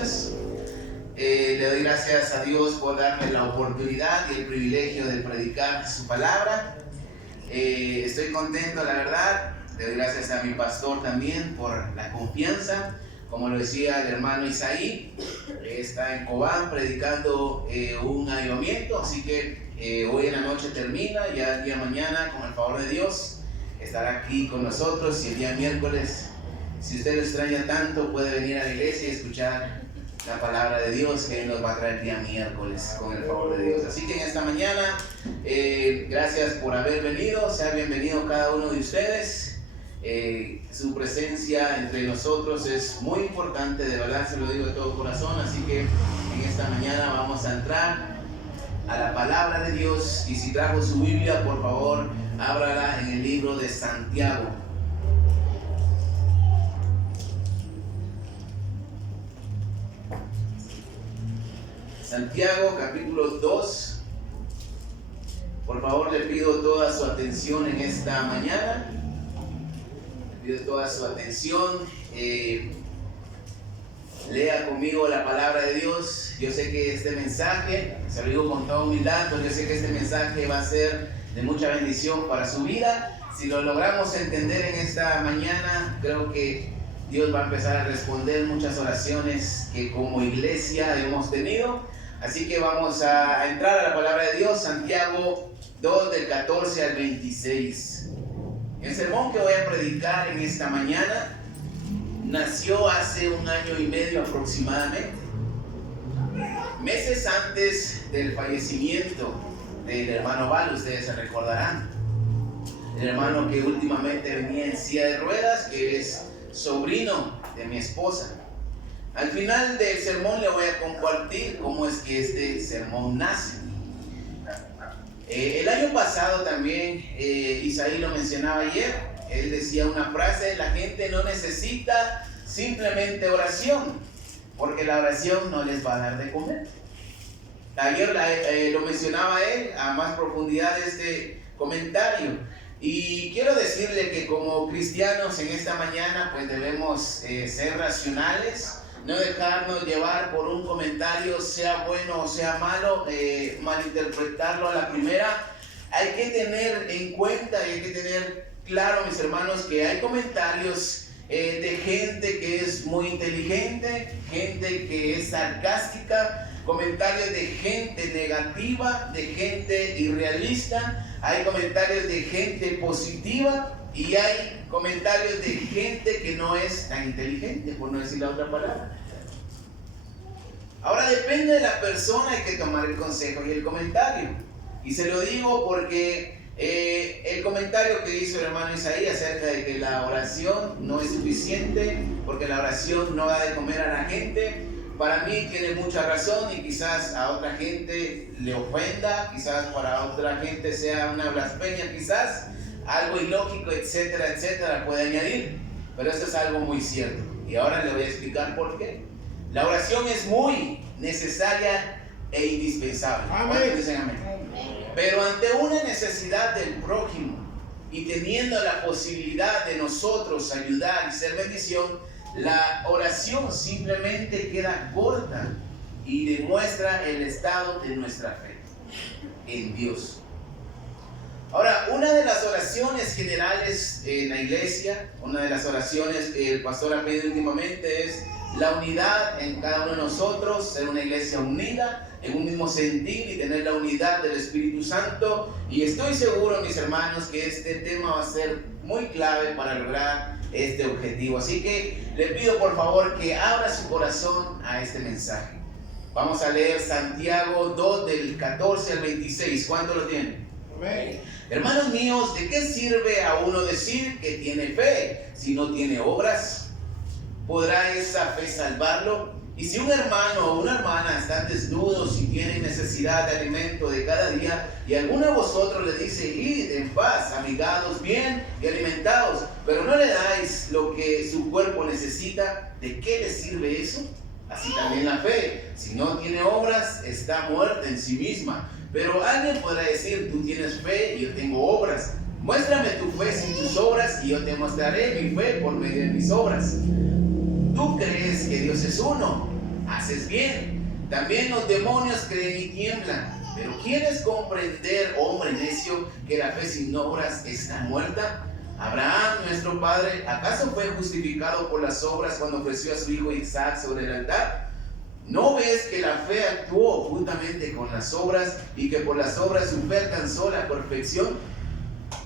entonces. Le doy gracias a Dios por darme la oportunidad y el privilegio de predicar su palabra. Estoy contento, la verdad. Le doy gracias a mi pastor también por la confianza. Como lo decía el hermano Isaí, está en Cobán predicando un avivamiento, así que hoy en la noche termina, ya el día mañana, con el favor de Dios, estará aquí con nosotros, y el día miércoles, si usted lo extraña tanto, puede venir a la iglesia y escuchar la palabra de Dios que nos va a traer el día miércoles, con el favor de Dios. Así que en esta mañana, gracias por haber venido, sea bienvenido cada uno de ustedes. Su presencia entre nosotros es muy importante, de verdad se lo digo de todo corazón. Así que en esta mañana vamos a entrar a la palabra de Dios, y si trajo su Biblia, por favor, ábrala en el libro de Santiago. Santiago capítulo 2. Por favor, le pido toda su atención en esta mañana. Pido toda su atención. Lea conmigo la palabra de Dios. Yo sé que este mensaje, se lo digo con toda humildad, pero yo sé que este mensaje va a ser de mucha bendición para su vida. Si lo logramos entender en esta mañana, creo que Dios va a empezar a responder muchas oraciones que como iglesia hemos tenido. Así que vamos a entrar a la palabra de Dios. Santiago 2, del 14 al 26. El sermón que voy a predicar en esta mañana nació hace 1 año y medio aproximadamente, meses antes del fallecimiento del hermano Val. Ustedes se recordarán, el hermano que últimamente venía en silla de ruedas, que es sobrino de mi esposa. Al final del sermón le voy a compartir cómo es que este sermón nace. El año pasado también, Isaí lo mencionaba ayer, él decía una frase: la gente no necesita simplemente oración, porque la oración no les va a dar de comer. Ayer lo mencionaba él a más profundidad este comentario, y quiero decirle que como cristianos en esta mañana pues debemos ser racionales, no dejarnos llevar por un comentario, sea bueno o sea malo, malinterpretarlo a la primera. Hay que tener en cuenta y hay que tener claro, mis hermanos, que hay comentarios de gente que es muy inteligente, gente que es sarcástica, comentarios de gente negativa, de gente irrealista, hay comentarios de gente positiva, y hay comentarios de gente que no es tan inteligente, por no decir la otra palabra. Ahora depende de la persona, hay que tomar el consejo y el comentario. Y se lo digo porque el comentario que hizo el hermano Isaí acerca de que la oración no es suficiente, porque la oración no da de comer a la gente, para mí tiene mucha razón, y quizás a otra gente le ofenda, quizás para otra gente sea una blasfemia, quizás algo ilógico, etcétera, etcétera, puede añadir, pero esto es algo muy cierto, y ahora le voy a explicar por qué. La oración es muy necesaria e indispensable. Amén. Dicen amén. Pero ante una necesidad del prójimo, y teniendo la posibilidad de nosotros ayudar y ser bendición, la oración simplemente queda corta y demuestra el estado de nuestra fe en Dios. Ahora, una de las oraciones generales en la iglesia, una de las oraciones que el pastor ha pedido últimamente es la unidad en cada uno de nosotros, ser una iglesia unida en un mismo sentir y tener la unidad del Espíritu Santo. Y estoy seguro, mis hermanos, que este tema va a ser muy clave para lograr este objetivo. Así que le pido por favor que abra su corazón a este mensaje. Vamos a leer Santiago 2, del 14 al 26. ¿Cuánto lo tienen? Amén. Hermanos míos, ¿de qué sirve a uno decir que tiene fe si no tiene obras? ¿Podrá esa fe salvarlo? Y si un hermano o una hermana están desnudos y tienen necesidad de alimento de cada día, y alguno de vosotros le dice: id en paz, amigados, bien y alimentados, pero no le dais lo que su cuerpo necesita, ¿de qué le sirve eso? Así también la fe, si no tiene obras, está muerta en sí misma. Pero alguien podrá decir: tú tienes fe y yo tengo obras. Muéstrame tu fe sin tus obras y yo te mostraré mi fe por medio de mis obras. ¿Tú crees que Dios es uno? haces bien. También los demonios creen y tiemblan. Pero ¿quieres comprender, hombre necio, que la fe sin obras está muerta? Abraham, nuestro padre, ¿acaso fue justificado por las obras cuando ofreció a su hijo Isaac sobre el altar? ¿No ves que la fe actuó juntamente con las obras y que por las obras su fe alcanzó la perfección?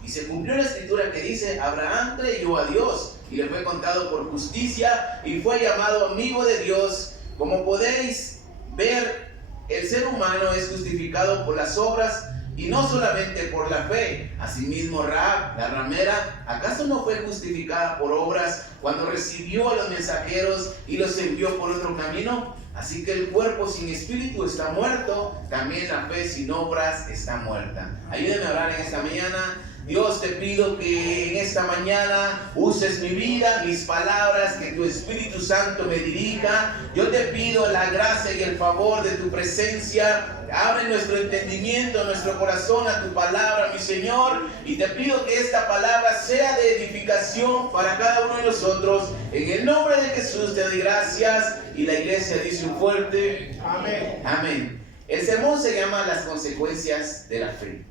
Y se cumplió la escritura que dice: Abraham creyó a Dios y le fue contado por justicia y fue llamado amigo de Dios. Como podéis ver, el ser humano es justificado por las obras y no solamente por la fe. Asimismo, Rahab, la ramera, ¿acaso no fue justificada por obras cuando recibió a los mensajeros y los envió por otro camino? Así que el cuerpo sin espíritu está muerto, también la fe sin obras está muerta. Ayúdenme a orar en esta mañana. Dios, te pido que en esta mañana uses mi vida, mis palabras, que tu Espíritu Santo me dirija. Yo te pido la gracia y el favor de tu presencia. Abre nuestro entendimiento, nuestro corazón a tu palabra, mi Señor. Y te pido que esta palabra sea de edificación para cada uno de nosotros. En el nombre de Jesús te doy gracias. Y la iglesia dice un fuerte amén. Amén. El sermón se llama Las consecuencias de la fe.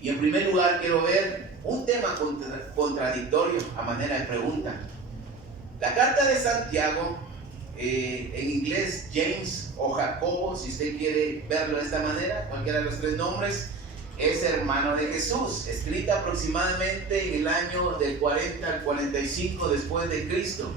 Y en primer lugar quiero ver un tema contradictorio a manera de pregunta. La carta de Santiago, en inglés James o Jacobo, si usted quiere verlo de esta manera, cualquiera de los tres nombres, es hermano de Jesús, escrita aproximadamente en el año del 40 al 45 después de Cristo.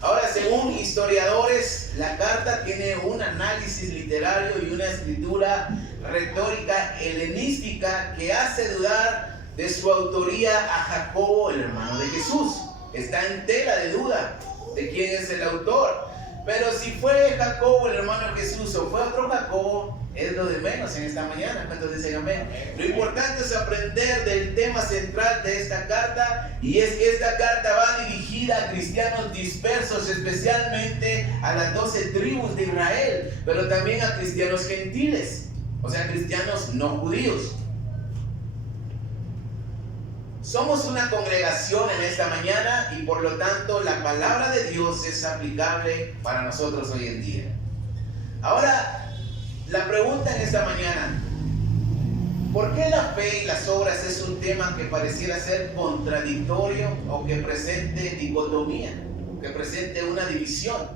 Ahora, según historiadores, la carta tiene un análisis literario y una escritura retórica helenística que hace dudar de su autoría a Jacobo, el hermano de Jesús. Está en tela de duda de quién es el autor. Pero si fue Jacobo, el hermano de Jesús, o fue otro Jacobo, es lo de menos en esta mañana. ¿Cuántos dicen amén? Lo importante es aprender del tema central de esta carta, y es que esta carta va dirigida a cristianos dispersos, especialmente a las 12 tribus de Israel, pero también a cristianos gentiles, o sea, cristianos no judíos. Somos una congregación en esta mañana y por lo tanto la palabra de Dios es aplicable para nosotros hoy en día. Ahora, la pregunta en esta mañana: ¿por qué la fe y las obras es un tema que pareciera ser contradictorio o que presente dicotomía, que presente una división?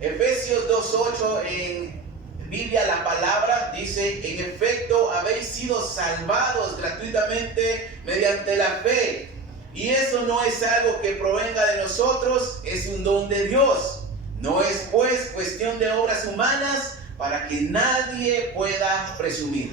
Efesios 2:8 en Biblia, la palabra dice: en efecto habéis sido salvados gratuitamente mediante la fe, y eso no es algo que provenga de nosotros, es un don de Dios. No es pues cuestión de obras humanas, para que nadie pueda presumir.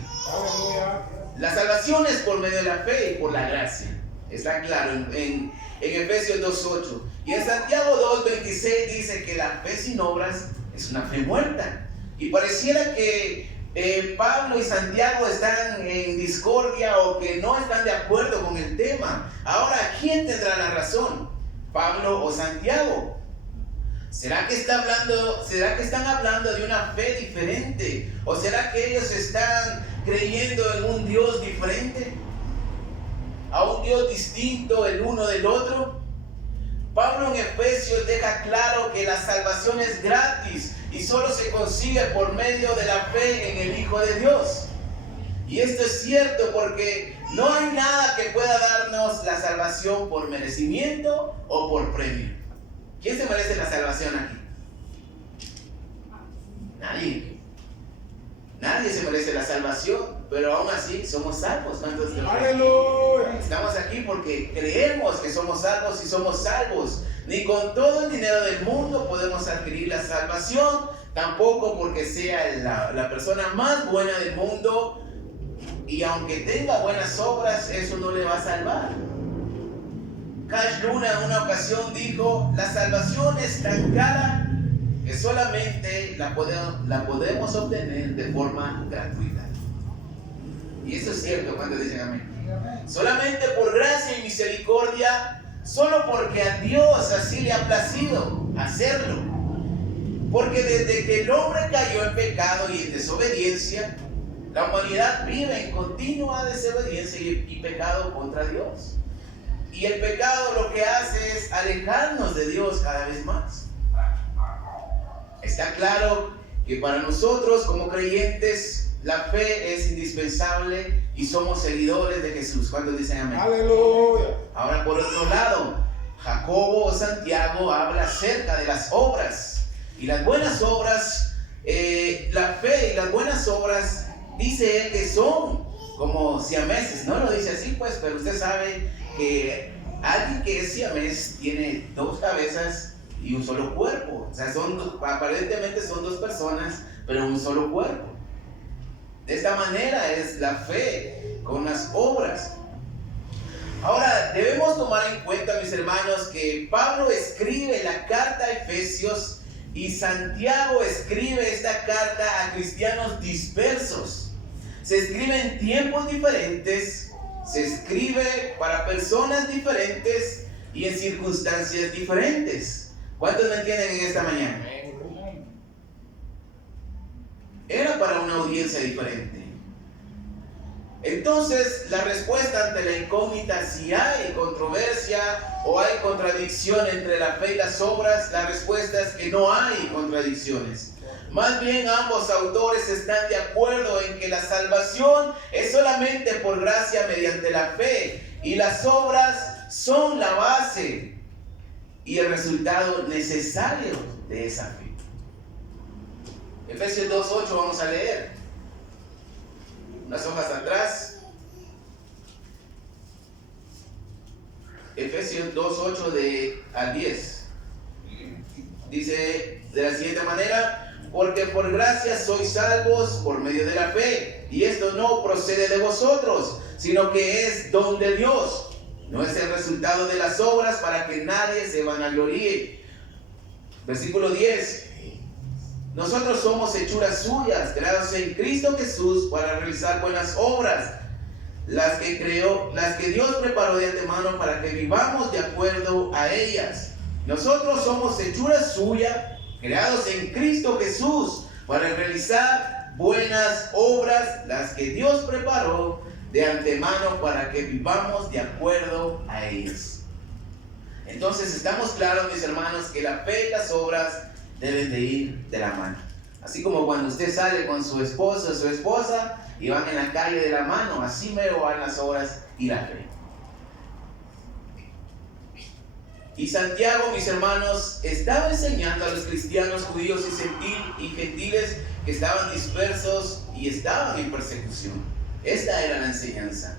La salvación es por medio de la fe y por la gracia. Está claro en Efesios 2:8. Y en Santiago 2:26 dice que la fe sin obras es una fe muerta. Y pareciera que Pablo y Santiago están en discordia o que no están de acuerdo con el tema. Ahora, ¿quién tendrá la razón? ¿Pablo o Santiago? ¿Será que están hablando de una fe diferente? ¿O será que ellos están creyendo en un Dios diferente? ¿A un Dios distinto el uno del otro? Pablo en Efesios deja claro que la salvación es gratis y solo se consigue por medio de la fe en el Hijo de Dios. Y esto es cierto porque no hay nada que pueda darnos la salvación por merecimiento o por premio. ¿Quién se merece la salvación aquí? Nadie. Nadie se merece la salvación, pero aún así somos salvos. ¿Cuántos de ¡aleluya! Estamos aquí porque creemos que somos salvos y somos salvos. Ni con todo el dinero del mundo podemos adquirir la salvación, tampoco porque sea la persona más buena del mundo, y aunque tenga buenas obras, eso no le va a salvar. Cash Luna en una ocasión dijo: la salvación es tan cara que solamente la podemos obtener de forma gratuita. Y eso es cierto. cuando dicen amén? Solamente por gracia y misericordia, solo porque a Dios así le ha placido hacerlo. Porque desde que el hombre cayó en pecado y en desobediencia, la humanidad vive en continua desobediencia y pecado contra Dios. Y el pecado lo que hace es alejarnos de Dios cada vez más. Está claro que para nosotros como creyentes la fe es indispensable y somos seguidores de Jesús. ¿Cuántos dicen amén? Aleluya. Ahora, por otro lado, Jacobo o Santiago habla acerca de las obras y las buenas obras. La fe y las buenas obras, dice él, que son como siameses. No lo dice así pues, pero usted sabe que alguien que es siamés tiene dos cabezas y un solo cuerpo. O sea, aparentemente son dos personas, pero un solo cuerpo. De esta manera es la fe con las obras. Ahora, debemos tomar en cuenta, mis hermanos, que Pablo escribe la carta a Efesios y Santiago escribe esta carta a cristianos dispersos. Se escribe en tiempos diferentes, se escribe para personas diferentes y en circunstancias diferentes. ¿Cuántos me entienden en esta mañana? Era para una audiencia diferente. Entonces, la respuesta ante la incógnita, si hay controversia o hay contradicción entre la fe y las obras, la respuesta es que no hay contradicciones. Más bien, ambos autores están de acuerdo en que la salvación es solamente por gracia mediante la fe y las obras son la base y el resultado necesario de esa fe. Efesios 2:8 vamos a leer. Unas hojas atrás. Efesios 2:8 al 10. Dice de la siguiente manera: porque por gracia sois salvos por medio de la fe, y esto no procede de vosotros, sino que es don de Dios. No es el resultado de las obras, para que nadie se vanagloríe. Versículo 10. Nosotros somos hechuras suyas, creados en Cristo Jesús para realizar buenas obras, las que Dios preparó de antemano para que vivamos de acuerdo a ellas. Nosotros somos hechuras suyas, creados en Cristo Jesús para realizar buenas obras, las que Dios preparó de antemano para que vivamos de acuerdo a ellas. Entonces estamos claros, mis hermanos, que la fe y las obras deben de ir de la mano. Así como cuando usted sale con su esposo o su esposa y van en la calle de la mano, así mero van las obras y la fe. Y Santiago, mis hermanos, estaba enseñando a los cristianos judíos y gentiles que estaban dispersos y estaban en persecución. Esta era la enseñanza.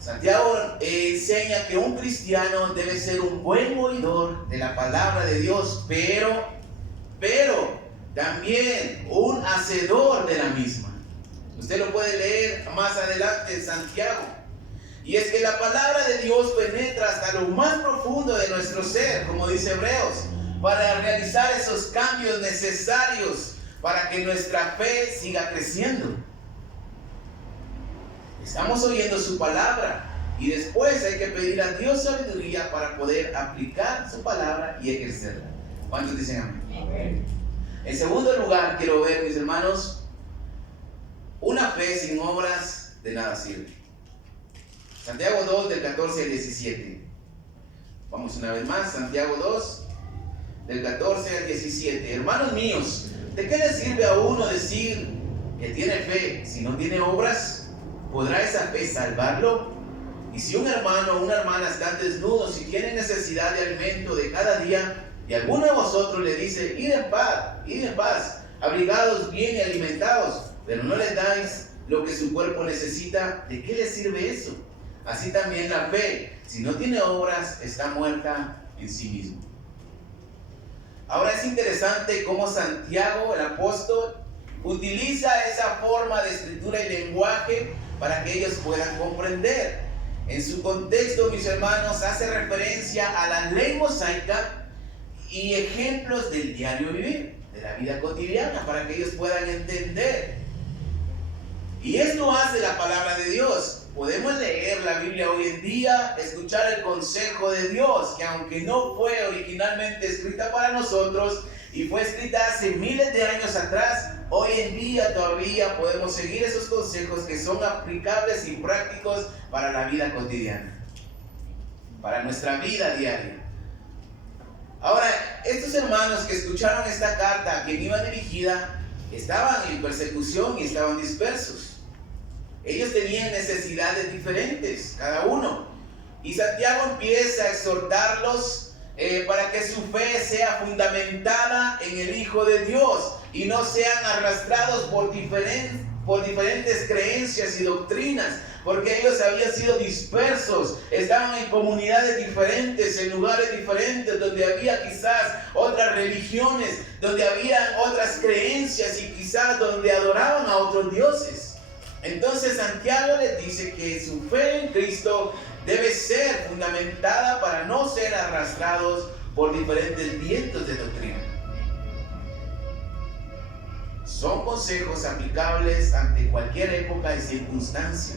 Santiago enseña que un cristiano debe ser un buen oidor de la palabra de Dios, pero también un hacedor de la misma. Usted lo puede leer más adelante en Santiago. Y es que la palabra de Dios penetra hasta lo más profundo de nuestro ser, como dice Hebreos, para realizar esos cambios necesarios para que nuestra fe siga creciendo. Estamos oyendo su palabra y después hay que pedir a Dios sabiduría para poder aplicar su palabra y ejercerla. ¿Cuántos dicen amén? Amén. En segundo lugar, quiero ver, mis hermanos, una fe sin obras de nada sirve. Santiago 2, del 14 al 17. Vamos una vez más, Santiago 2, del 14 al 17. Hermanos míos, ¿de qué le sirve a uno decir que tiene fe si no tiene obras? ¿Podrá esa fe salvarlo? Y si un hermano o una hermana están desnudos y tienen necesidad de alimento de cada día, y alguno de vosotros le dice: id en paz, abrigados bien y alimentados, pero no les dais lo que su cuerpo necesita, ¿de qué les sirve eso? Así también la fe, si no tiene obras, está muerta en sí misma. Ahora es interesante cómo Santiago, el apóstol, utiliza esa forma de escritura y lenguaje para que ellos puedan comprender. En su contexto, mis hermanos, hace referencia a la ley mosaica y ejemplos del diario vivir, de la vida cotidiana, para que ellos puedan entender. Y esto hace la palabra de Dios. Podemos leer la Biblia hoy en día, escuchar el consejo de Dios, que aunque no fue originalmente escrita para nosotros y fue escrita hace miles de años atrás, hoy en día todavía podemos seguir esos consejos que son aplicables y prácticos para la vida cotidiana, para nuestra vida diaria. Ahora, estos hermanos que escucharon esta carta a quien iba dirigida, estaban en persecución y estaban dispersos. Ellos tenían necesidades diferentes, cada uno. Y Santiago empieza a exhortarlos para que su fe sea fundamentada en el Hijo de Dios y no sean arrastrados por diferentes creencias y doctrinas, porque ellos habían sido dispersos, estaban en comunidades diferentes, en lugares diferentes, donde había quizás otras religiones, donde había otras creencias y quizás donde adoraban a otros dioses. Entonces Santiago les dice que su fe en Cristo debe ser fundamentada para no ser arrastrados por diferentes vientos de doctrina. Son consejos aplicables ante cualquier época y circunstancia.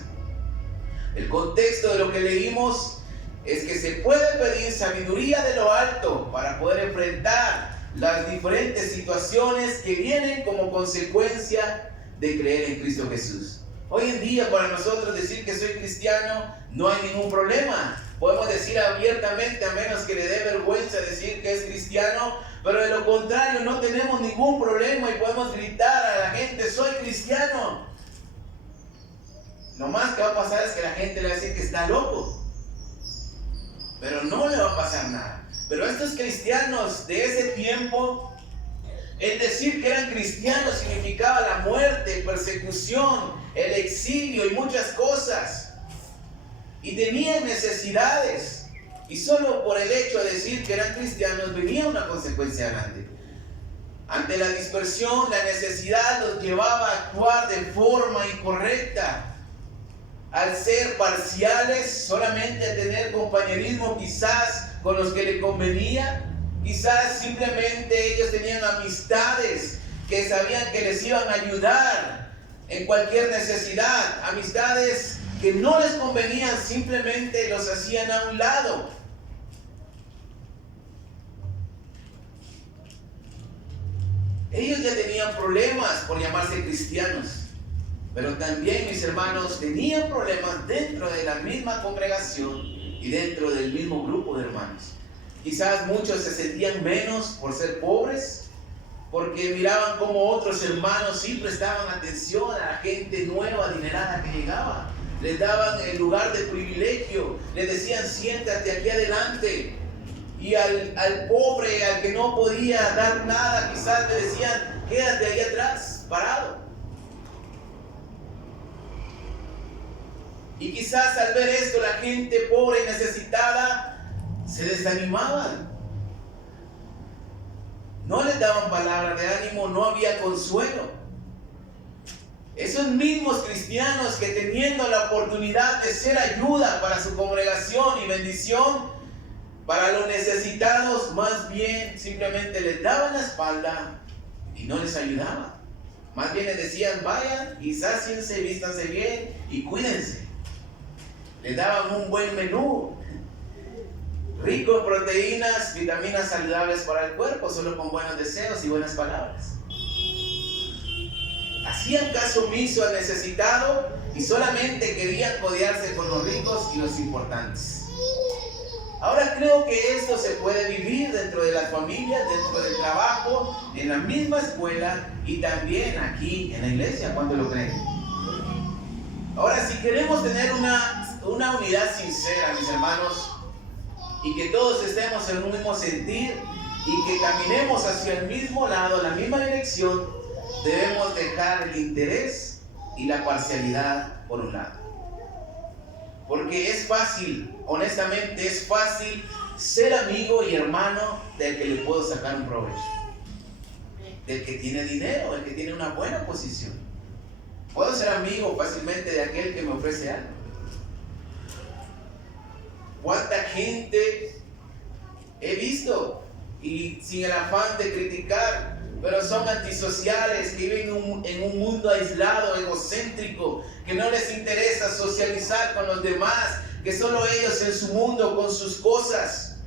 El contexto de lo que leímos es que se puede pedir sabiduría de lo alto para poder enfrentar las diferentes situaciones que vienen como consecuencia de creer en Cristo Jesús. Hoy en día para nosotros decir que soy cristiano no hay ningún problema. Podemos decir abiertamente, a menos que le dé vergüenza decir que es cristiano, pero de lo contrario no tenemos ningún problema y podemos gritar a la gente, soy cristiano. Lo más que va a pasar es que la gente le va a decir que está loco, pero no le va a pasar nada. Pero estos cristianos de ese tiempo, el decir que eran cristianos significaba la muerte, persecución, el exilio y muchas cosas. Y tenían necesidades. Y solo por el hecho de decir que eran cristianos venía una consecuencia grande. Ante la dispersión, la necesidad los llevaba a actuar de forma incorrecta. Al ser parciales, solamente a tener compañerismo quizás con los que le convenía. Quizás simplemente ellos tenían amistades que sabían que les iban a ayudar en cualquier necesidad. Amistades que no les convenían, simplemente los hacían a un lado. Ellos ya tenían problemas por llamarse cristianos, pero también, mis hermanos, tenían problemas dentro de la misma congregación y dentro del mismo grupo de hermanos. Quizás muchos se sentían menos por ser pobres, porque miraban como otros hermanos sí prestaban atención a la gente nueva, adinerada que llegaba. Les daban el lugar de privilegio, les decían siéntate aquí adelante. Y al pobre, al que no podía dar nada, quizás le decían quédate ahí atrás, parado. Y quizás al ver esto la gente pobre y necesitada se desanimaban. No les daban palabras de ánimo, no había consuelo. Esos mismos cristianos que teniendo la oportunidad de ser ayuda para su congregación y bendición para los necesitados, más bien simplemente les daban la espalda y no les ayudaban. Más bien les decían vayan y sáciense, vístanse bien y cuídense. Les daban un buen menú, rico en proteínas, vitaminas saludables para el cuerpo, solo con buenos deseos y buenas palabras. Hacían caso omiso al necesitado y solamente querían codearse con los ricos y los importantes. Ahora creo que esto se puede vivir dentro de las familias, dentro del trabajo, en la misma escuela y también aquí en la iglesia, cuando lo creen. Ahora, si queremos tener una unidad sincera, mis hermanos, y que todos estemos en un mismo sentir y que caminemos hacia el mismo lado, la misma dirección, debemos dejar el interés y la parcialidad por un lado. Porque es fácil, honestamente es fácil ser amigo y hermano del que le puedo sacar un provecho, del que tiene dinero, del que tiene una buena posición. Puedo ser amigo fácilmente de aquel que me ofrece algo. ¿Cuánta gente he visto? Y sin el afán de criticar, pero son antisociales, que viven en un mundo aislado, egocéntrico, que no les interesa socializar con los demás, que solo ellos en su mundo con sus cosas,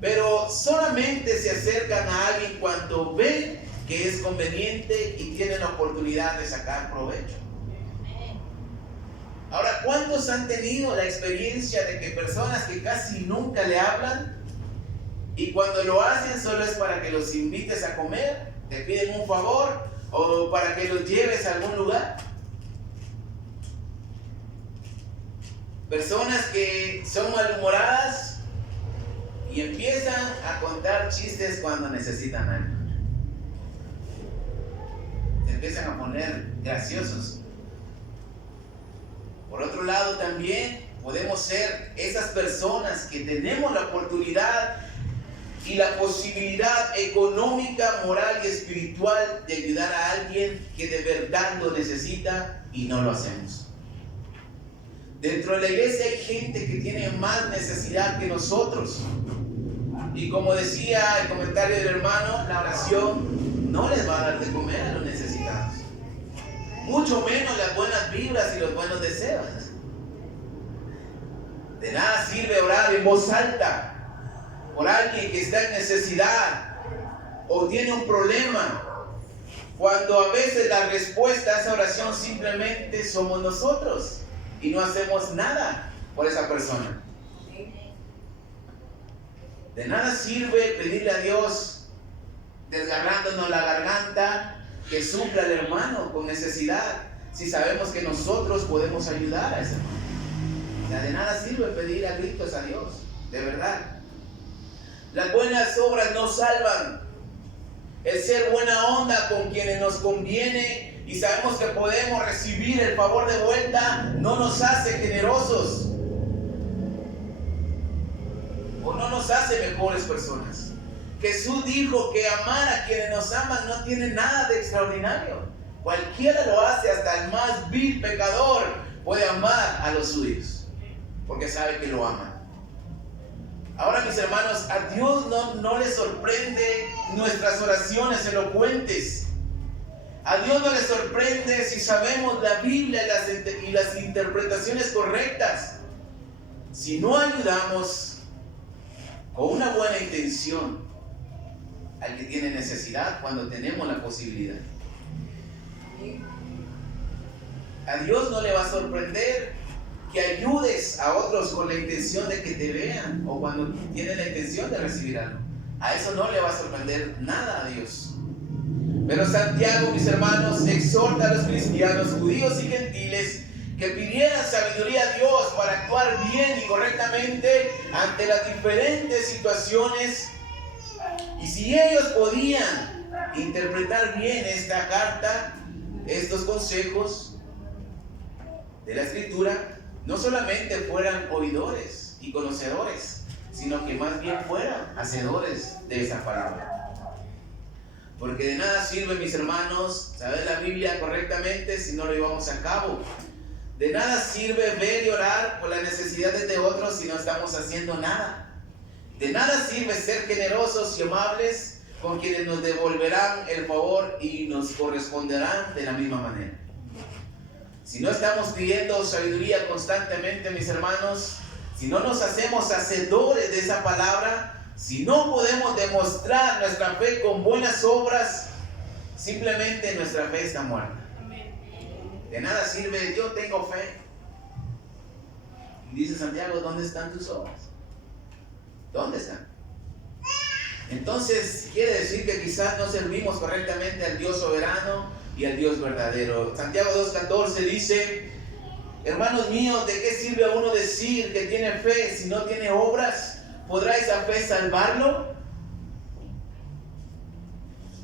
pero solamente se acercan a alguien cuando ven que es conveniente y tienen la oportunidad de sacar provecho. Ahora, ¿cuántos han tenido la experiencia de que personas que casi nunca le hablan y cuando lo hacen solo es para que los invites a comer, te piden un favor o para que los lleves a algún lugar. Personas que son malhumoradas y empiezan a contar chistes cuando necesitan algo. Se empiezan a poner graciosos. Por otro lado, también podemos ser esas personas que tenemos la oportunidad y la posibilidad económica, moral y espiritual de ayudar a alguien que de verdad lo necesita y no lo hacemos. Dentro de la iglesia hay gente que tiene más necesidad que nosotros. Y como decía el comentario del hermano, la oración no les va a dar de comer a los necesitados. Mucho menos las buenas vibras y los buenos deseos. De nada sirve orar en voz alta por alguien que está en necesidad o tiene un problema, cuando a veces la respuesta a esa oración simplemente somos nosotros y no hacemos nada por esa persona. De nada sirve pedirle a Dios, desgarrándonos la garganta, que supla al hermano con necesidad, si sabemos que nosotros podemos ayudar a ese hermano. O sea, de nada sirve pedir a gritos a Dios, de verdad. Las buenas obras no salvan. El ser buena onda con quienes nos conviene y sabemos que podemos recibir el favor de vuelta no nos hace generosos o no nos hace mejores personas. Jesús dijo que amar a quienes nos aman no tiene nada de extraordinario. Cualquiera lo hace, hasta el más vil pecador puede amar a los suyos, porque sabe que lo aman. Ahora, mis hermanos, a Dios no le sorprende nuestras oraciones elocuentes. A Dios no le sorprende si sabemos la Biblia y las interpretaciones correctas. Si no ayudamos con una buena intención al que tiene necesidad cuando tenemos la posibilidad. A Dios no le va a sorprender que ayudes a otros con la intención de que te vean o cuando tienes la intención de recibir algo. A eso no le va a sorprender nada a Dios. Pero Santiago, mis hermanos, exhorta a los cristianos, judíos y gentiles, que pidieran sabiduría a Dios para actuar bien y correctamente ante las diferentes situaciones. Y si ellos podían interpretar bien esta carta, estos consejos de la Escritura, no solamente fueran oidores y conocedores, sino que más bien fueran hacedores de esa palabra. Porque de nada sirve, mis hermanos, saber la Biblia correctamente si no lo llevamos a cabo. De nada sirve ver y orar por las necesidades de otros si no estamos haciendo nada. De nada sirve ser generosos y amables con quienes nos devolverán el favor y nos corresponderán de la misma manera. Si no estamos pidiendo sabiduría constantemente, mis hermanos, si no nos hacemos hacedores de esa palabra, si no podemos demostrar nuestra fe con buenas obras, simplemente nuestra fe está muerta. De nada sirve, yo tengo fe. Y dice Santiago, ¿dónde están tus obras? ¿Dónde están? Entonces quiere decir que quizás no servimos correctamente al Dios soberano y al Dios verdadero. Santiago 2:14 dice: hermanos míos, ¿de qué sirve a uno decir que tiene fe si no tiene obras? ¿Podrá esa fe salvarlo?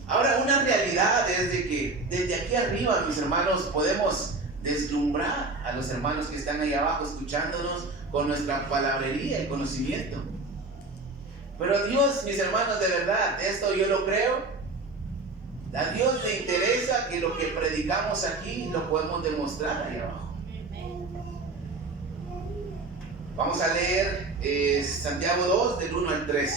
Ahora, una realidad es de que desde aquí arriba, mis hermanos, podemos deslumbrar a los hermanos que están ahí abajo escuchándonos con nuestra palabrería y conocimiento. Pero a Dios, mis hermanos, de verdad, esto yo lo creo. A Dios le interesa que lo que predicamos aquí lo podemos demostrar ahí abajo. Vamos a leer Santiago 2, del 1 al 13.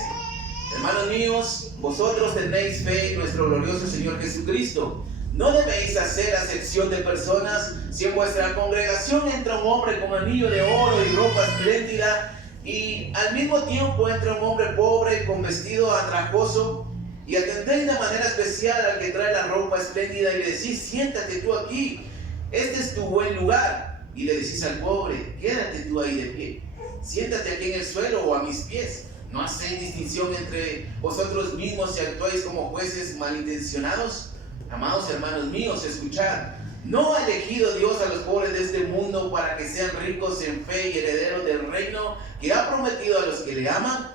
Hermanos míos, vosotros tenéis fe en nuestro glorioso Señor Jesucristo. No debéis hacer acepción de personas. Si en vuestra congregación entra un hombre con anillo de oro y ropa espléndida, y al mismo tiempo entra un hombre pobre con vestido andrajoso, y atendéis de manera especial al que trae la ropa espléndida y le decís: siéntate tú aquí, este es tu buen lugar. Y le decís al pobre: quédate tú ahí de pie, siéntate aquí en el suelo o a mis pies. ¿No hacéis distinción entre vosotros mismos y actuáis como jueces malintencionados? Amados hermanos míos, escuchad. ¿No ha elegido Dios a los pobres de este mundo para que sean ricos en fe y herederos del reino que ha prometido a los que le aman?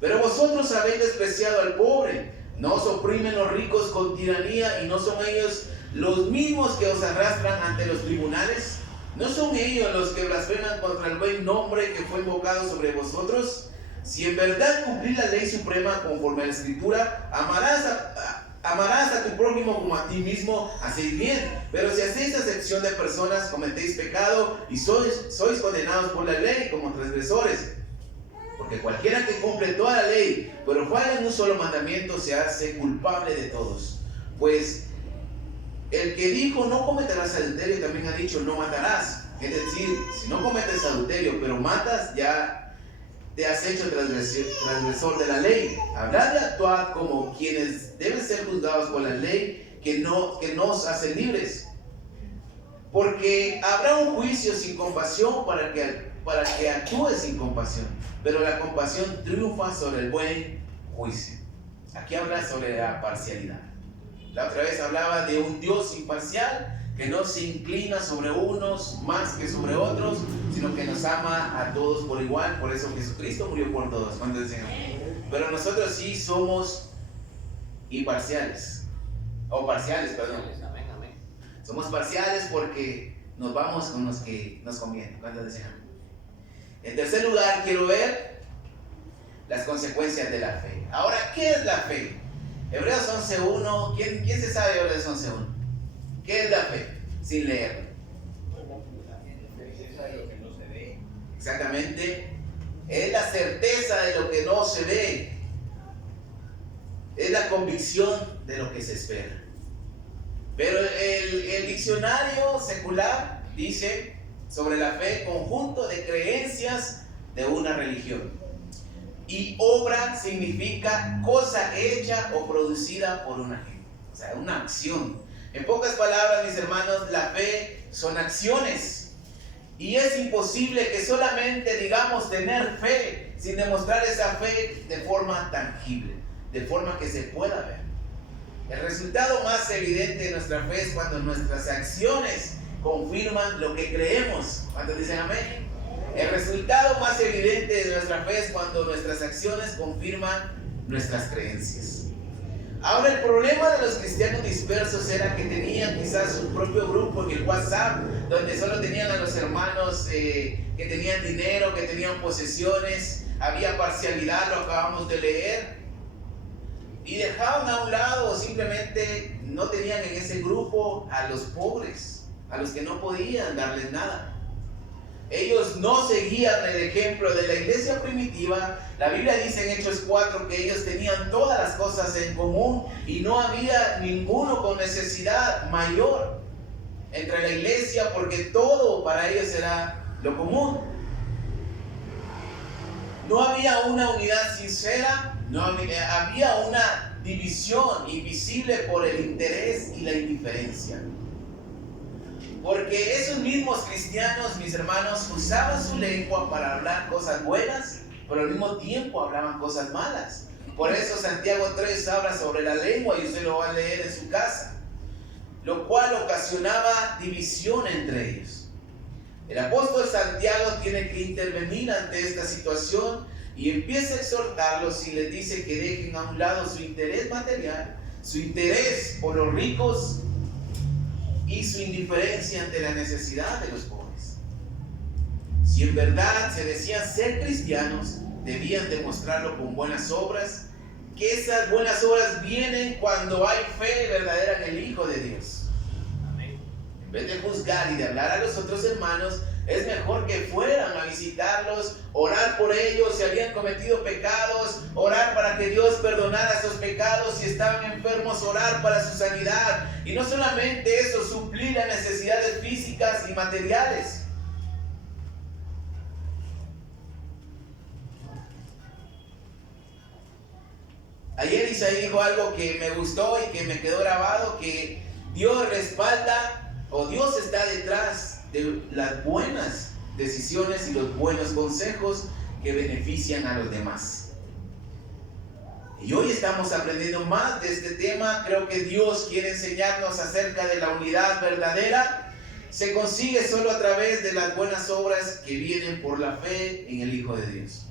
Pero vosotros habéis despreciado al pobre. ¿No os oprimen los ricos con tiranía y no son ellos los mismos que os arrastran ante los tribunales? ¿No son ellos los que blasfeman contra el buen nombre que fue invocado sobre vosotros? Si en verdad cumplís la ley suprema conforme a la Escritura, amarás a tu prójimo como a ti mismo, hacéis bien. Pero si hacéis acepción de personas, cometéis pecado y sois condenados por la ley como transgresores. Porque cualquiera que cumple toda la ley, pero falla en un solo mandamiento, se hace culpable de todos. Pues el que dijo no cometerás adulterio también ha dicho no matarás. Es decir, si no cometes adulterio pero matas, ya te has hecho transgresor de la ley. Hablad y actuad como quienes deben ser juzgados por la ley, que nos hace libres. Porque habrá un juicio sin compasión para que actúe sin compasión, pero la compasión triunfa sobre el buen juicio. Aquí habla sobre la parcialidad. La otra vez hablaba de un Dios imparcial que no se inclina sobre unos más que sobre otros, sino que nos ama a todos por igual. Por eso Jesucristo murió por todos. ¿Cuántos dicen amén? Pero nosotros sí somos imparciales, o parciales, perdón. Somos parciales porque nos vamos con los que nos conviene. ¿Cuántos dicen amén? En tercer lugar, quiero ver las consecuencias de la fe. Ahora, ¿qué es la fe? Hebreos 11.1. ¿Quién se sabe Hebreos 11.1? ¿Qué es la fe? Sin leerlo. Exactamente. Es la certeza de lo que no se ve. Es la convicción de lo que se espera. Pero el diccionario secular dice sobre la fe: conjunto de creencias de una religión. Y obra significa cosa hecha o producida por una gente. O sea, una acción. En pocas palabras, mis hermanos, la fe son acciones. Y es imposible que solamente digamos tener fe sin demostrar esa fe de forma tangible, de forma que se pueda ver. El resultado más evidente de nuestra fe es cuando nuestras acciones confirman lo que creemos. ¿Cuántos dicen amén? El resultado más evidente de nuestra fe es cuando nuestras acciones confirman nuestras creencias. Ahora, el problema de los cristianos dispersos era que tenían quizás su propio grupo en el WhatsApp, donde solo tenían a los hermanos que tenían dinero, que tenían posesiones, había parcialidad, lo acabamos de leer, y dejaban a un lado o simplemente no tenían en ese grupo a los pobres, a los que no podían darles nada. Ellos no seguían el ejemplo de la iglesia primitiva. La Biblia dice en Hechos 4 que ellos tenían todas las cosas en común y no había ninguno con necesidad mayor entre la iglesia, porque todo para ellos era lo común. No había una unidad sincera, había una división invisible por el interés y la indiferencia. Porque esos mismos cristianos, mis hermanos, usaban su lengua para hablar cosas buenas, pero al mismo tiempo hablaban cosas malas. Por eso Santiago 3 habla sobre la lengua y usted lo va a leer en su casa, lo cual ocasionaba división entre ellos. El apóstol Santiago tiene que intervenir ante esta situación y empieza a exhortarlos y les dice que dejen a un lado su interés material, su interés por los ricos y su indiferencia ante la necesidad de los pobres. Si en verdad se decían ser cristianos, debían demostrarlo con buenas obras, que esas buenas obras vienen cuando hay fe verdadera en el Hijo de Dios. Amén. En vez de juzgar y de hablar a los otros hermanos, es mejor que fueran a visitarlos, orar por ellos si habían cometido pecados, orar para que Dios perdonara esos pecados, si estaban enfermos, orar para su sanidad. Y no solamente eso, suplir las necesidades físicas y materiales. Ayer Isaí dijo algo que me gustó y que me quedó grabado, que Dios respalda, o Dios está detrás de las buenas decisiones y los buenos consejos que benefician a los demás. Y hoy estamos aprendiendo más de este tema. Creo que Dios quiere enseñarnos acerca de la unidad verdadera. Se consigue solo a través de las buenas obras que vienen por la fe en el Hijo de Dios.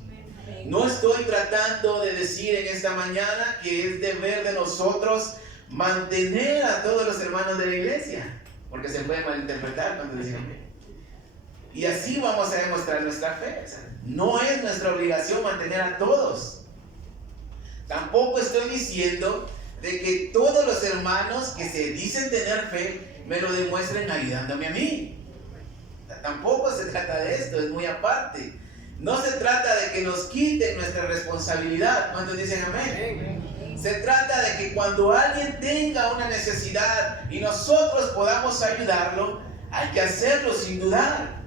No estoy tratando de decir en esta mañana que es deber de nosotros mantener a todos los hermanos de la iglesia, porque se puede malinterpretar cuando decimos y así vamos a demostrar nuestra fe. O sea, no es nuestra obligación mantener a todos. Tampoco estoy diciendo de que todos los hermanos que se dicen tener fe me lo demuestren ayudándome a mí. O sea, tampoco se trata de esto, es muy aparte. No se trata de que nos quiten nuestra responsabilidad. ¿Cuántos dicen amén? Se trata de que cuando alguien tenga una necesidad y nosotros podamos ayudarlo, hay que hacerlo sin dudar.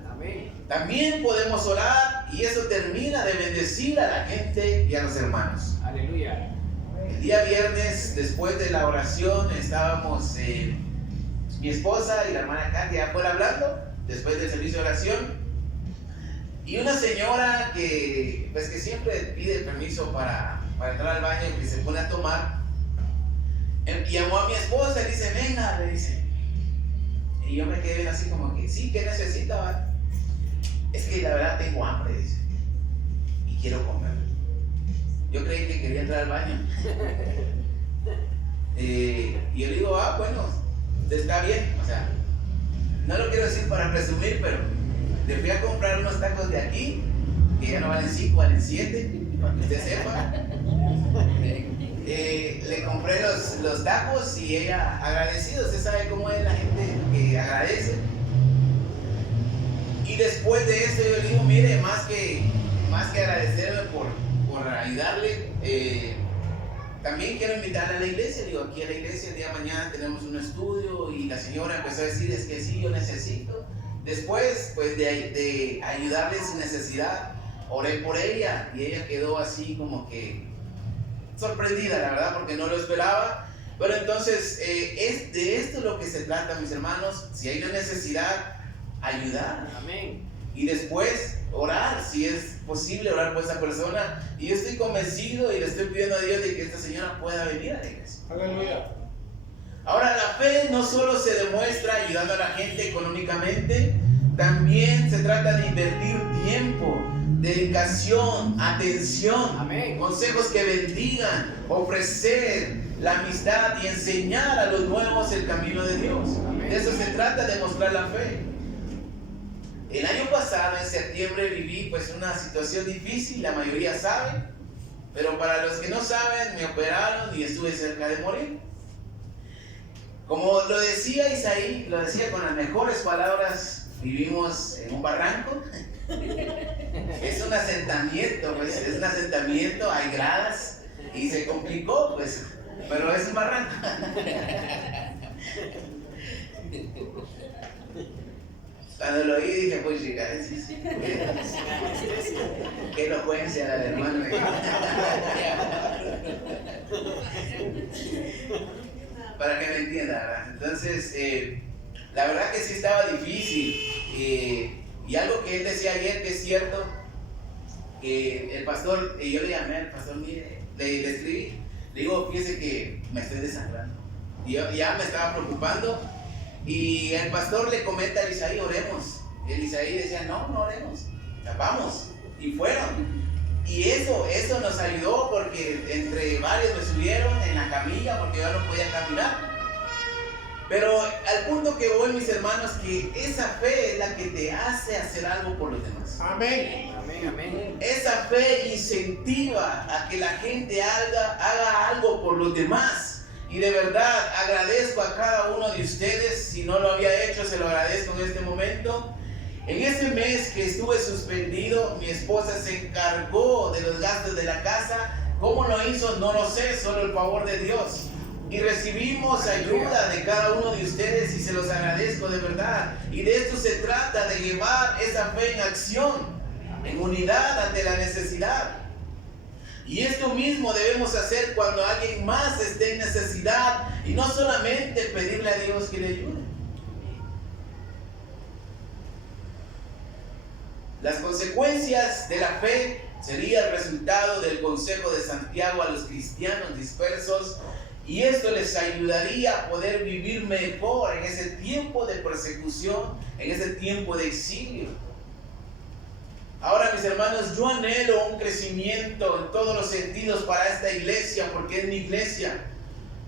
También podemos orar y eso termina de bendecir a la gente y a los hermanos. Aleluya. El día viernes, después de la oración, estábamos mi esposa y la hermana Katia afuera hablando, después del servicio de oración. Y una señora que siempre pide permiso para entrar al baño y que se pone a tomar, llamó a mi esposa y dice, venga, le dice. Y yo me quedé así como que, sí, ¿qué necesita? Es que la verdad tengo hambre, dice, y quiero comer. Yo creí que quería entrar al baño. Y yo le digo, bueno, está bien. O sea, no lo quiero decir para presumir, pero le fui a comprar unos tacos de aquí, que ya no valen 5, valen 7, para que usted sepa. Le compré los tacos y ella agradecida. Usted sabe cómo es la gente que agradece. Y después de esto yo le digo, mire, más que agradecerme por ayudarle, también quiero invitarle a la iglesia. Digo, aquí a la iglesia el día de mañana tenemos un estudio y la señora empezó a decir, es que sí, yo necesito. Después, pues de ayudarle en su necesidad, oré por ella y ella quedó así como que sorprendida, la verdad, porque no lo esperaba. Pero entonces, es de esto lo que se trata, mis hermanos. Si hay una necesidad, ayudar. Amén. Y después orar, si es posible, orar por esa persona. Y yo estoy convencido y le estoy pidiendo a Dios de que esta señora pueda venir a la iglesia. Aleluya. Ahora, la fe no solo se demuestra ayudando a la gente económicamente, también se trata de invertir tiempo, dedicación, atención, amén, consejos que bendigan, ofrecer la amistad y enseñar a los nuevos el camino de Dios. Amén. De eso se trata, de mostrar la fe. El año pasado, en septiembre, viví pues una situación difícil, la mayoría sabe, pero para los que no saben, me operaron y estuve cerca de morir. Como lo decía Isaí, lo decía con las mejores palabras, vivimos en un barranco. Es un asentamiento, pues, es un asentamiento, hay gradas y se complicó, pues, pero es un barranco. Cuando lo oí dije, pues chica, qué elocuencia la del hermano. Para que me entienda, ¿verdad? Entonces, la verdad que sí estaba difícil. Y algo que él decía ayer que es cierto, que el pastor, yo le llamé al pastor, mire, le escribí, le digo, fíjese que me estoy desangrando. Y yo ya me estaba preocupando. Y el pastor le comenta a Isaí, oremos. Y el Isaí decía, no oremos, o sea, vamos. Y fueron. Y eso nos ayudó porque entre varios me subieron en la camilla porque yo no podía caminar. Pero al punto que voy, mis hermanos, que esa fe es la que te hace hacer algo por los demás. Amén. Amén, amén. Esa fe incentiva a que la gente haga algo por los demás. Y de verdad agradezco a cada uno de ustedes. Si no lo había hecho, se lo agradezco en este momento. En ese mes que estuve suspendido, mi esposa se encargó de los gastos de la casa. ¿Cómo lo hizo? No lo sé, solo el favor de Dios. Y recibimos ayuda de cada uno de ustedes y se los agradezco de verdad. Y de esto se trata, de llevar esa fe en acción, en unidad ante la necesidad. Y esto mismo debemos hacer cuando alguien más esté en necesidad y no solamente pedirle a Dios que le ayude. Las consecuencias de la fe Sería el resultado del consejo de Santiago a los cristianos dispersos, y esto les ayudaría a poder vivir mejor en ese tiempo de persecución, en ese tiempo de exilio. Ahora, mis hermanos, yo anhelo un crecimiento en todos los sentidos para esta iglesia, porque es mi iglesia.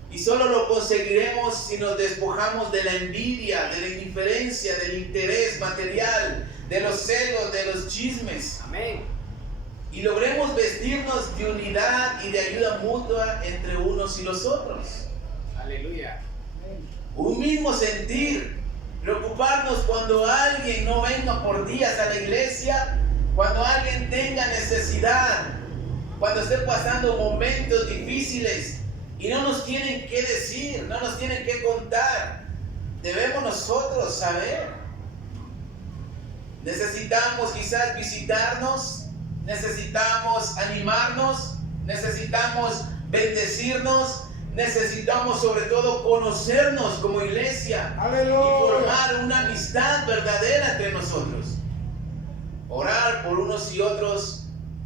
Y solo lo conseguiremos si nos despojamos de la envidia, de la indiferencia, del interés material, de los celos, de los chismes. Amén. Y logremos vestirnos de unidad y de ayuda mutua entre unos y los otros. Aleluya. Un mismo sentir. Preocuparnos cuando alguien no venga por días a la iglesia, cuando alguien tenga necesidad, cuando esté pasando momentos difíciles y no nos tienen que decir, no nos tienen que contar. Debemos nosotros saber. Necesitamos quizás visitarnos, necesitamos animarnos, necesitamos bendecirnos, necesitamos sobre todo conocernos como iglesia. ¡Aleluya! Y formar una amistad verdadera entre nosotros. Orar por unos y otros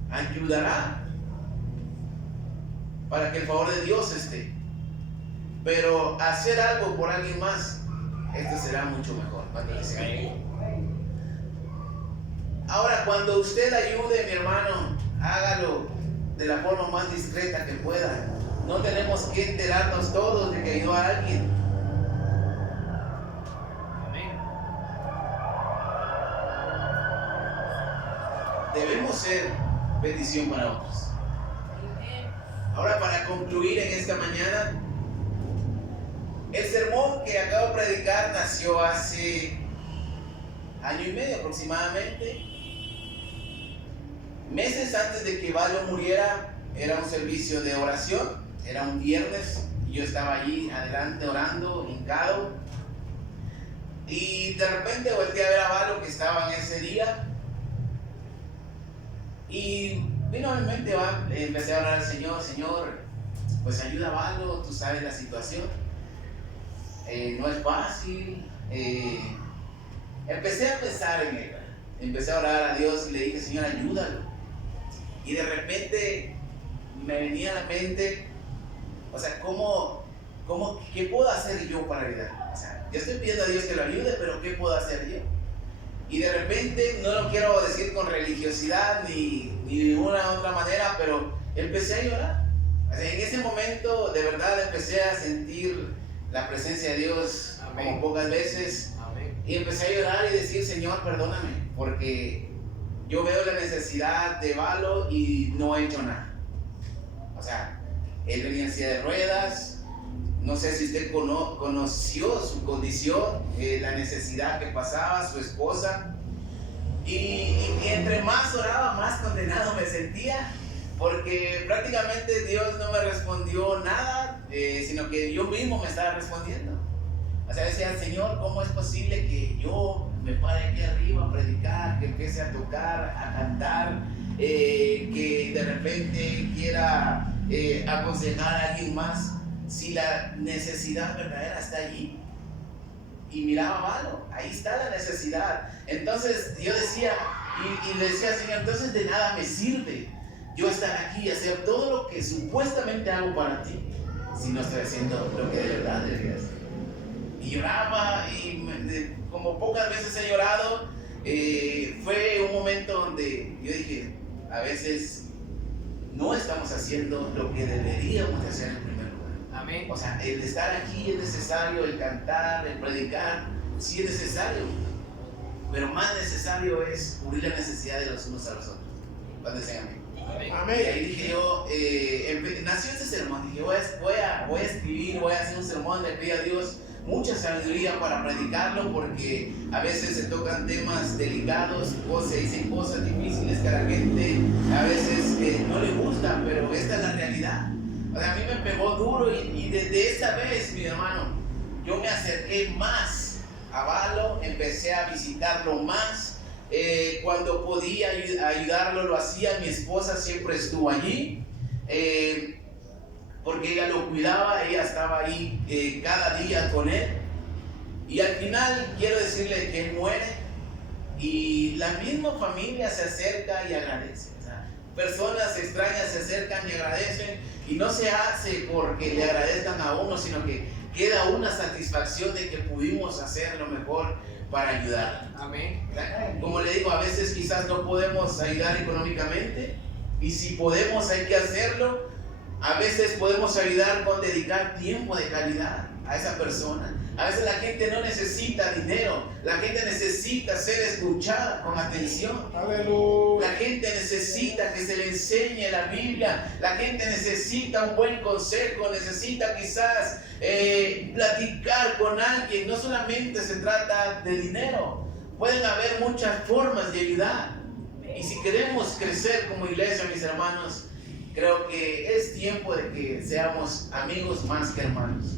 ayudará para que el favor de Dios esté. Pero hacer algo por alguien más, esto será mucho mejor. Ahora, cuando usted ayude, mi hermano, hágalo de la forma más discreta que pueda. No tenemos que enterarnos todos de que ayudó a alguien. Debemos ser bendición para otros. Ahora, para concluir en esta mañana, el sermón que acabo de predicar nació hace año y medio aproximadamente. Meses antes de que Valo muriera, era un servicio de oración, era un viernes, y yo estaba allí adelante orando, hincado, y de repente volteé a ver a Valo que estaba en ese día. Y vino a mi mente, empecé a orar al Señor, Señor, pues ayuda a Valo, tú sabes la situación, no es fácil. Empecé a pensar en él, empecé a orar a Dios y le dije, Señor, ayúdalo. Y de repente me venía a la mente, o sea, ¿qué puedo hacer yo para ayudar? O sea, yo estoy pidiendo a Dios que lo ayude, pero ¿qué puedo hacer yo? Y de repente, no lo quiero decir con religiosidad ni de ninguna otra manera, pero empecé a llorar. O sea, en ese momento, de verdad, empecé a sentir la presencia de Dios. Amén. Como pocas veces. Amén. Y empecé a llorar y decir, Señor, perdóname, porque yo veo la necesidad de Valo y no he hecho nada. O sea, él venía en silla de ruedas. No sé si usted conoció su condición, la necesidad que pasaba su esposa. Y entre más oraba, más condenado me sentía, porque prácticamente Dios no me respondió nada, sino que yo mismo me estaba respondiendo. O sea, decía, Señor, ¿cómo es posible que yo me pare aquí arriba a predicar, que empiece a tocar, a cantar, que de repente quiera aconsejar a alguien más? Si la necesidad verdadera está allí. Y miraba Valo, ahí está la necesidad. Entonces yo decía, y le decía, Señor, entonces de nada me sirve yo estar aquí y hacer todo lo que supuestamente hago para ti, si no estoy haciendo lo que de verdad debería hacer. Y lloraba, y como pocas veces he llorado, fue un momento donde yo dije, a veces no estamos haciendo lo que deberíamos hacer en primer lugar. Amén. O sea, el estar aquí es necesario, el cantar, el predicar, sí es necesario, pero más necesario es cubrir la necesidad de los unos a los otros. ¿Cuándo dicen amén? Amén. Y ahí dije yo, nació este sermón, dije voy a escribir, voy a hacer un sermón, le pido a Dios mucha sabiduría para predicarlo, porque a veces se tocan temas delicados, se dicen cosas difíciles que a la gente a veces no le gusta, pero esta es la realidad. O sea, a mí me pegó duro y desde esa vez, mi hermano, yo me acerqué más a Valo, empecé a visitarlo más. Cuando podía ayudarlo, lo hacía. Mi esposa siempre estuvo allí, porque ella lo cuidaba, ella estaba ahí cada día con él. Y al final quiero decirle que él muere y la misma familia se acerca y agradece. O sea, personas extrañas se acercan y agradecen, y no se hace porque le agradezcan a uno, sino que queda una satisfacción de que pudimos hacer lo mejor para ayudar. Amén. Como le digo, a veces quizás no podemos ayudar económicamente, y si podemos hay que hacerlo. A veces podemos ayudar con dedicar tiempo de calidad a esa persona. A veces la gente no necesita dinero, la gente necesita ser escuchada con atención. Aleluya. La gente necesita que se le enseñe la Biblia, la gente necesita un buen consejo, necesita quizás platicar con alguien. No solamente se trata de dinero, pueden haber muchas formas de ayudar. Y si queremos crecer como iglesia, mis hermanos, creo que es tiempo de que seamos amigos más que hermanos.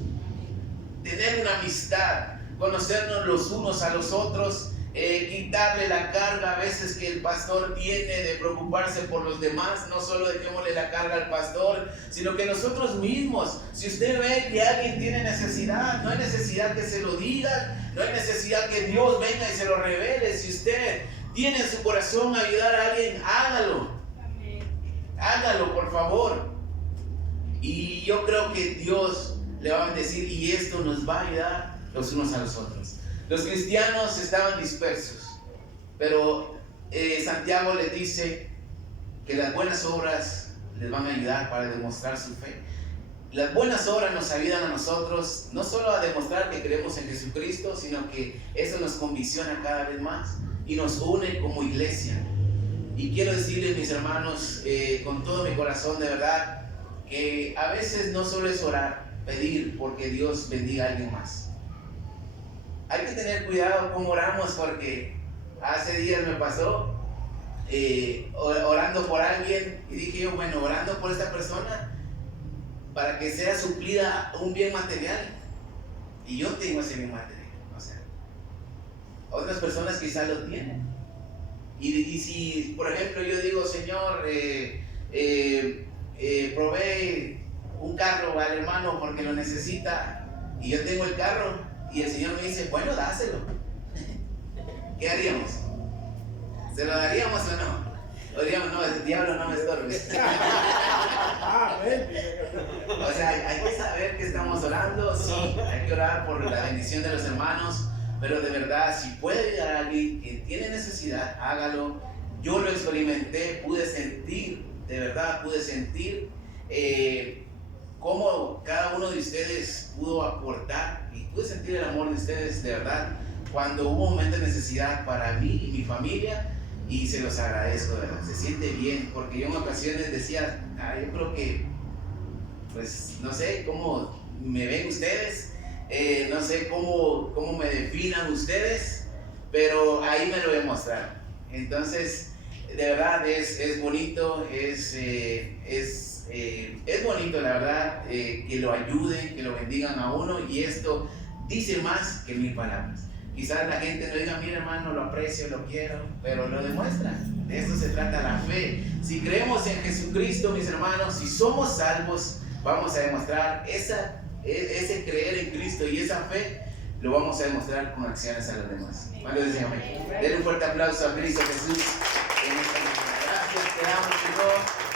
Tener una amistad, conocernos los unos a los otros, quitarle la carga a veces que el pastor tiene de preocuparse por los demás. No solo dejémosle la carga al pastor, sino que nosotros mismos. Si usted ve que alguien tiene necesidad, no hay necesidad que se lo diga, no hay necesidad que Dios venga y se lo revele. Si usted tiene en su corazón ayudar a alguien, hágalo. Hágalo, por favor. Y yo creo que Dios le va a bendecir, y esto nos va a ayudar los unos a los otros. Los cristianos estaban dispersos, pero Santiago les dice que las buenas obras les van a ayudar para demostrar su fe. Las buenas obras nos ayudan a nosotros no solo a demostrar que creemos en Jesucristo, sino que eso nos convicciona cada vez más y nos une como iglesia. Y quiero decirles, mis hermanos, con todo mi corazón, de verdad, que a veces no solo es orar, pedir porque Dios bendiga a alguien más. Hay que tener cuidado cómo oramos, porque hace días me pasó orando por alguien, y dije yo, bueno, orando por esta persona para que sea suplida un bien material, y yo tengo ese bien material. O sea, otras personas quizás lo tienen. Y si, por ejemplo, yo digo, Señor, provee un carro al hermano porque lo necesita, y yo tengo el carro, y el Señor me dice, bueno, dáselo. ¿Qué haríamos? ¿Se lo daríamos o no? O diríamos, no, el diablo no me estorbe. O sea, hay que saber que estamos orando, sí, hay que orar por la bendición de los hermanos, pero de verdad, si puede ayudar a alguien que tiene necesidad, hágalo. Yo lo experimenté, pude sentir, de verdad, pude sentir cómo cada uno de ustedes pudo aportar, y pude sentir el amor de ustedes, de verdad, cuando hubo un momento de necesidad para mí y mi familia, y se los agradezco, de verdad. Se siente bien, porque yo en ocasiones decía, yo creo que, pues, no sé cómo me ven ustedes, no sé cómo me definan ustedes, pero ahí me lo demostraron. Entonces, de verdad, es bonito, es bonito, la verdad, que lo ayuden, que lo bendigan a uno, y esto dice más que 1000 palabras. Quizás la gente no diga, mira hermano, lo aprecio, lo quiero, pero lo demuestra. De esto se trata la fe. Si creemos en Jesucristo, mis hermanos, si somos salvos, vamos a demostrar ese creer en Cristo, y esa fe lo vamos a demostrar con acciones a los demás. ¿Cuántos dicen amén? Denle un fuerte aplauso a Cristo Jesús en esta mañana. Gracias, te damos, Señor.